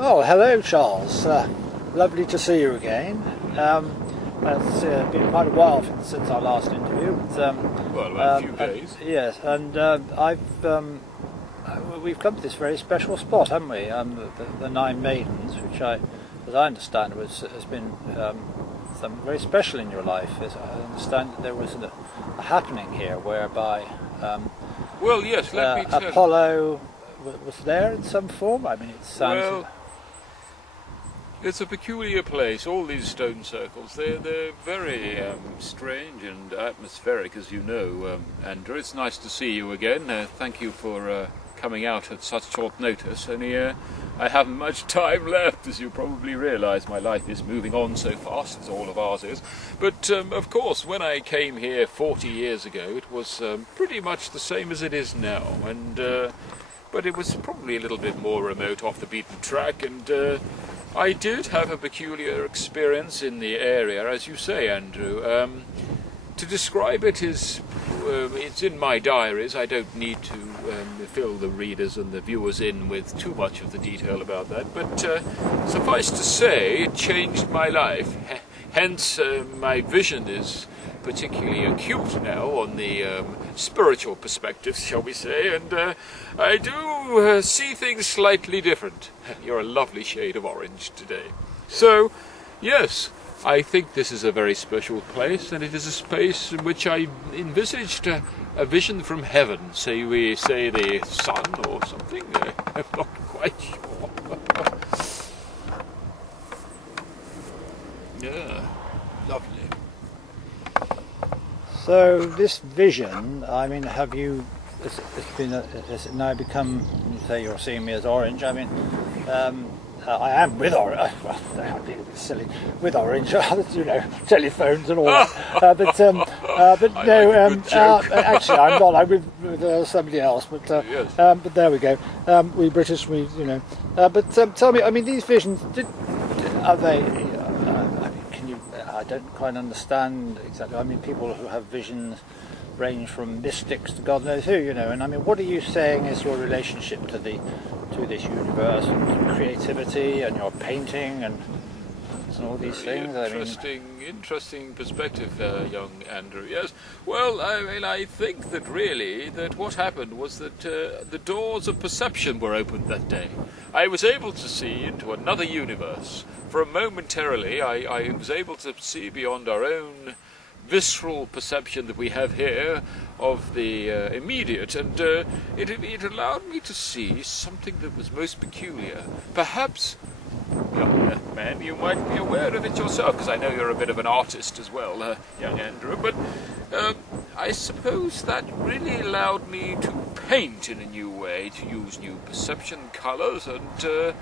Oh, hello, Charles. Lovely to see you again. It's been quite a while since our last interview. Well, about a few days. Yes, and we've come to this very special spot, haven't we? The Nine Maidens, which as I understand, has been something very special in your life. As I understand that there was a happening here whereby well, yes, let me tell you. Apollo was there in some form. I mean, it sounds. Well, it's a peculiar place. All these stone circles, they're very strange and atmospheric, as you know, Andrew. It's nice to see you again. Thank you for coming out at such short notice. Only I haven't much time left, as you probably realise. My life is moving on so fast, as all of ours is. But of course, when I came here 40 years ago, it was pretty much the same as it is now, and but it was probably a little bit more remote, off the beaten track, and I did have a peculiar experience in the area, as you say, Andrew. To describe it is, it's in my diaries. I don't need to fill the readers and the viewers in with too much of the detail about that, but suffice to say, it changed my life. Hence, my vision is particularly acute now on the spiritual perspective, shall we say, and I do see things slightly different. You're a lovely shade of orange today. So, yes, I think this is a very special place, and it is a space in which I envisaged a vision from heaven. Say we say the sun or something. I'm not quite sure. Yeah, lovely. So this vision, I mean, has it now become, you say you're seeing me as orange, I mean, I am with orange, well, I'm being a bit silly, with orange, you know, telephones and all that, but no, actually I'm not, I'm with somebody else, but yes. But there we go, we British, you know, but tell me, I mean, these visions, are they, I don't quite understand exactly. I mean, people who have visions range from mystics to God knows who, you know. And I mean, what are you saying is your relationship to this universe and creativity and your painting and all these things? Interesting perspective, young Andrew. Yes. Well, I mean, I think that really that what happened was that the doors of perception were opened that day. I was able to see into another universe. For a momentarily, I was able to see beyond our own visceral perception that we have here of the immediate, and it allowed me to see something that was most peculiar. Perhaps, young man, you might be aware of it yourself, because I know you're a bit of an artist as well, young Andrew, but I suppose that really allowed me to paint in a new way, to use new perception colours, and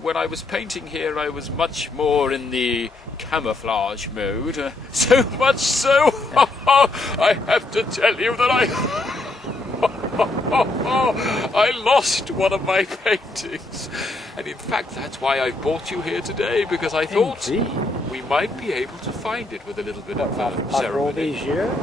when I was painting here, I was much more in the camouflage mode. So much so, I have to tell you that I lost one of my paintings. And in fact, that's why I brought you here today, because I thought we might be able to find it with a little bit of ceremony. After all these years?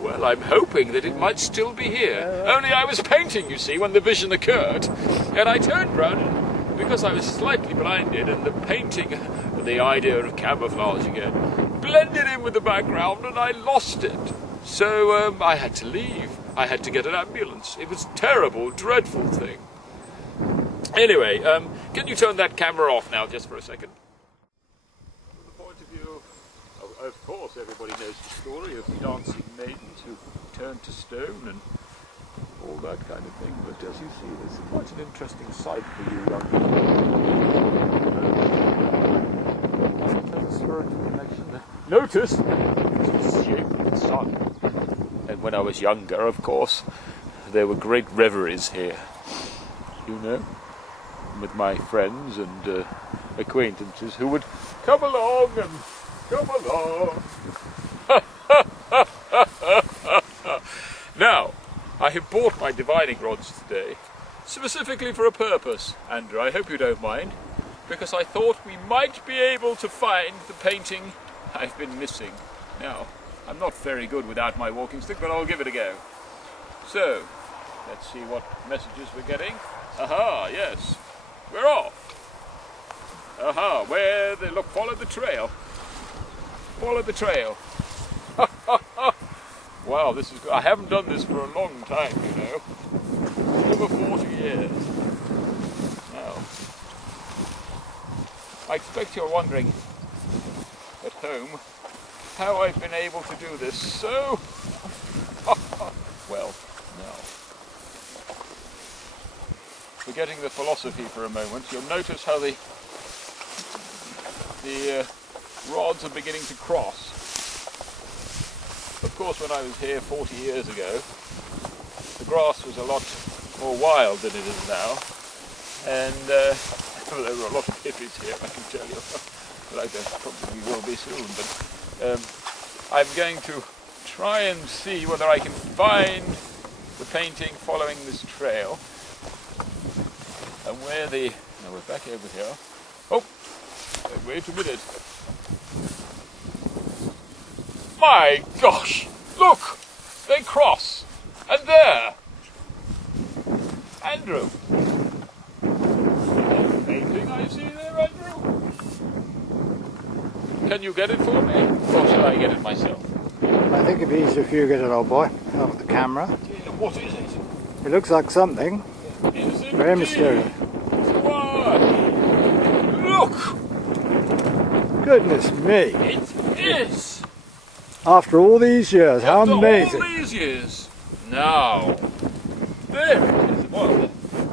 Well, I'm hoping that it might still be here. Only I was painting, you see, when the vision occurred. And I turned round, because I was slightly blinded, and the painting, the idea of camouflage again, blended in with the background, and I lost it. So I had to leave. I had to get an ambulance. It was a terrible, dreadful thing. Anyway, can you turn that camera off now, just for a second? From the point of view, of course, everybody knows the story of the dancing maidens who turned to stone and all that kind of thing, but as you see, this is quite an interesting sight for you young people. There's a spiritual connection there. Notice the shape of the sun. And when I was younger, of course, there were great reveries here, you know, with my friends and acquaintances who would come along and come along. Now, I have bought my divining rods today, specifically for a purpose, Andrew. I hope you don't mind, because I thought we might be able to find the painting I've been missing. Now, I'm not very good without my walking stick, but I'll give it a go. So, let's see what messages we're getting. Aha, yes, we're off. Aha, where they look, follow the trail. Follow the trail. Wow, this is good. I haven't done this for a long time, you know. Over 40 years. Now, I expect you're wondering at home how I've been able to do this so well. Now, forgetting the philosophy for a moment, you'll notice how the rods are beginning to cross. Of course, when I was here 40 years ago, the grass was a lot more wild than it is now, and there were a lot of hippies here, I can tell you. Like there probably will be soon, but I'm going to try and see whether I can find the painting following this trail, and where the... Now we're back over here. Oh, wait a minute. My gosh! Look! They cross! And there! Andrew! Painting I see there, Andrew? Can you get it for me? Or shall I get it myself? I think it'd be easier if you get it, old boy. Out with the camera. What is it? It looks like something. Is it Very mysterious. What? Look! Goodness me! It is! After all these years, how amazing! After all these years, now, there it is. Well,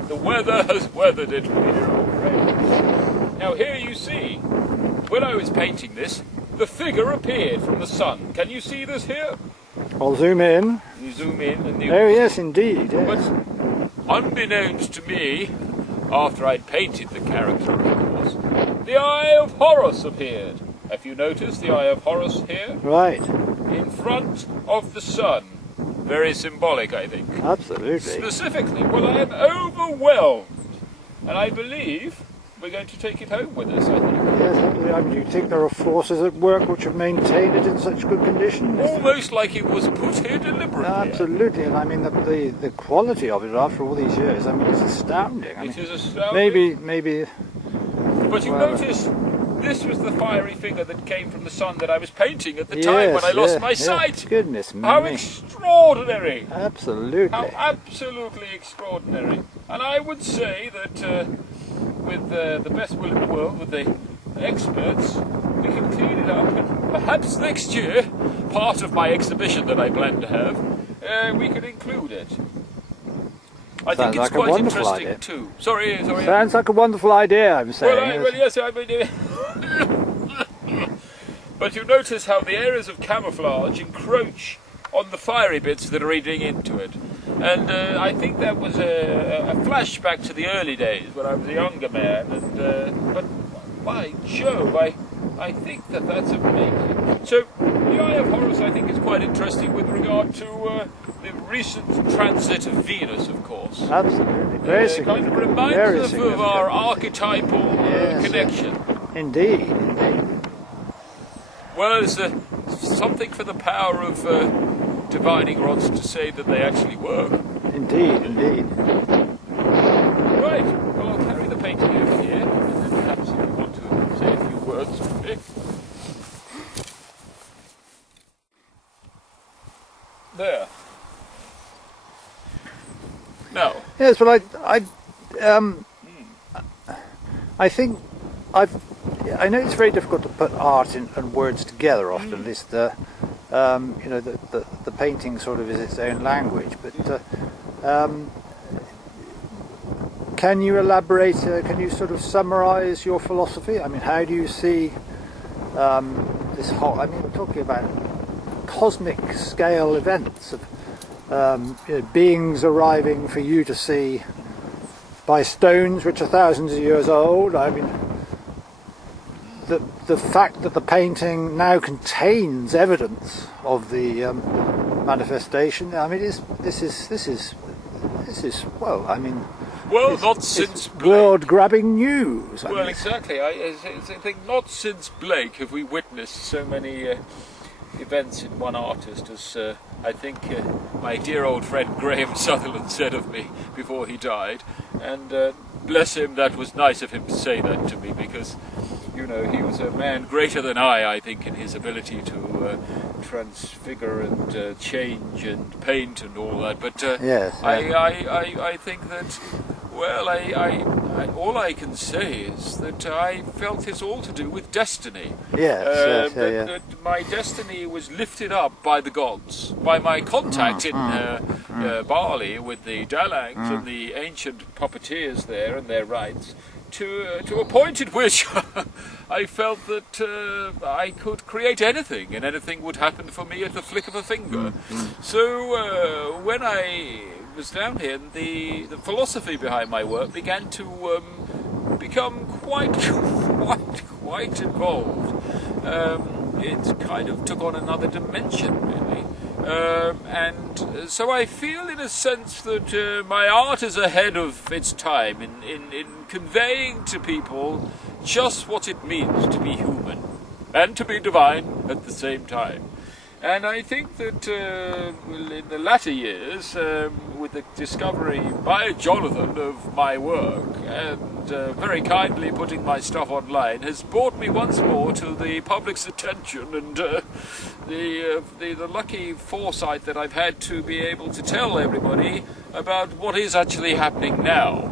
the weather has weathered it, my dear old friend. Now here you see, when I was painting this, the figure appeared from the sun. Can you see this here? I'll zoom in. You zoom in and you... Oh yes, indeed, yes. But unbeknownst to me, after I'd painted the character, of course, the Eye of Horus appeared. Have you noticed the Eye of Horus here? Right. In front of the sun. Very symbolic, I think. Absolutely. Specifically, well, I am overwhelmed. And I believe we're going to take it home with us, I think. Yes, absolutely. I mean, do you think there are forces at work which have maintained it in such good condition? Almost like it was put here deliberately. Absolutely, and I mean the quality of it after all these years, I mean, it's astounding. It is astounding. Maybe... But you notice, this was the fiery figure that came from the sun that I was painting at the time when I lost my sight. Goodness me. How extraordinary. Absolutely. How absolutely extraordinary. And I would say that with the best will in the world, with the experts, we can clean it up, and perhaps next year, part of my exhibition that I plan to have, we could include it. I think it's quite interesting too. Sorry. Sounds like a wonderful idea, I'm saying. Well, yes, I mean... But you notice how the areas of camouflage encroach on the fiery bits that are eating into it. And I think that was a flashback to the early days when I was a younger man. And but by Jove, I think that's amazing. So the Eye of Horus, I think, is quite interesting with regard to the recent transit of Venus, of course. Absolutely, very significant. Kind of reminds us of our archetypal connection. Indeed. Well, it's something for the power of divining rods to say that they actually work. Indeed. Right, well, I'll carry the painting over here, and then perhaps if you want to say a few words to me. There. Now. Yes, but I think I know it's very difficult to put art and words together often. At least the painting sort of is its own language. But can you elaborate? Can you sort of summarise your philosophy? I mean, how do you see this whole? I mean, we're talking about cosmic scale events of beings arriving for you to see by stones which are thousands of years old. I mean, the fact that the painting now contains evidence of the manifestation. I mean, this is well. I mean, well, not since Blake. World-grabbing news. Well, exactly. I think not since Blake have we witnessed so many events in one artist, as I think my dear old friend Graham Sutherland said of me before he died. And bless him, that was nice of him to say that to me, because you know, he was a man greater than I think, in his ability to transfigure and change and paint and all that. But Yes, I think that, well, all I can say is that I felt it's all to do with destiny. Yes, That my destiny was lifted up by the gods, by my contact in Bali with the Dalangs and the ancient puppeteers there and their rites, to a point at which I felt that I could create anything, and anything would happen for me at the flick of a finger. So when I was down here, the philosophy behind my work began to become quite involved. It kind of took on another dimension, really. And so I feel, in a sense, that my art is ahead of its time in conveying to people just what it means to be human and to be divine at the same time. And I think that in the latter years, with the discovery by Jonathan of my work and very kindly putting my stuff online, has brought me once more to the public's attention, and the lucky foresight that I've had to be able to tell everybody about what is actually happening now.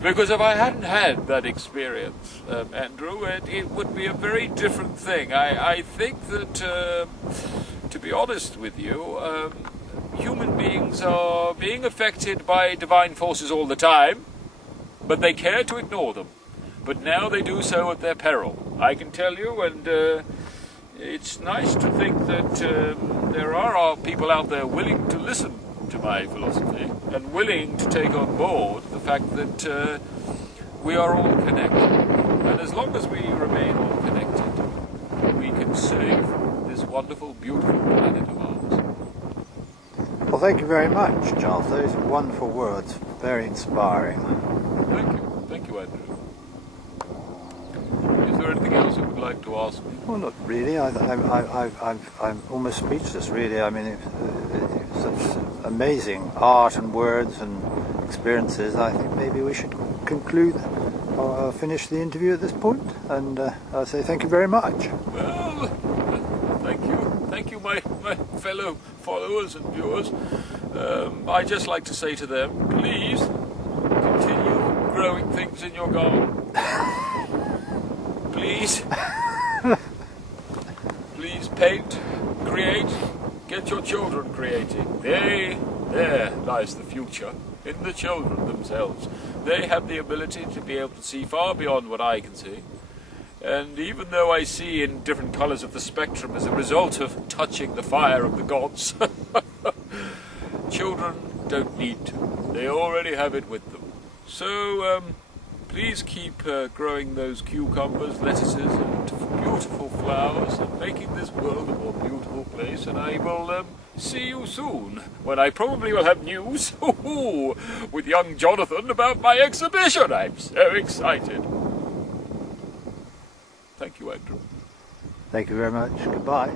Because if I hadn't had that experience, Andrew, it would be a very different thing. I think that, to be honest with you, human beings are being affected by divine forces all the time, but they care to ignore them. But now they do so at their peril, I can tell you, and it's nice to think that there are people out there willing to listen to my philosophy and willing to take on board the fact that we are all connected, and as long as we remain all connected, we can save this wonderful, beautiful planet of ours. Well, thank you very much, Charles. Those are wonderful words, very inspiring. Thank you, Andrew. Is there anything else you would like to ask me? Well, not really. I'm almost speechless, really. I mean, it's such amazing art and words and experiences. I think maybe we should conclude or finish the interview at this point, and I'll say thank you very much. Well, thank you, my fellow followers and viewers. I'd just like to say to them, please continue growing things in your garden. Please paint, create, get your children creating. There lies the future, in the children themselves. They have the ability to be able to see far beyond what I can see. And even though I see in different colours of the spectrum as a result of touching the fire of the gods, children don't need to. They already have it with them. So please keep growing those cucumbers, lettuces, and beautiful flowers, and making this world a more beautiful place. And I will see you soon, when I probably will have news with young Jonathan about my exhibition. I'm so excited. Thank you, Andrew. Thank you very much. Goodbye.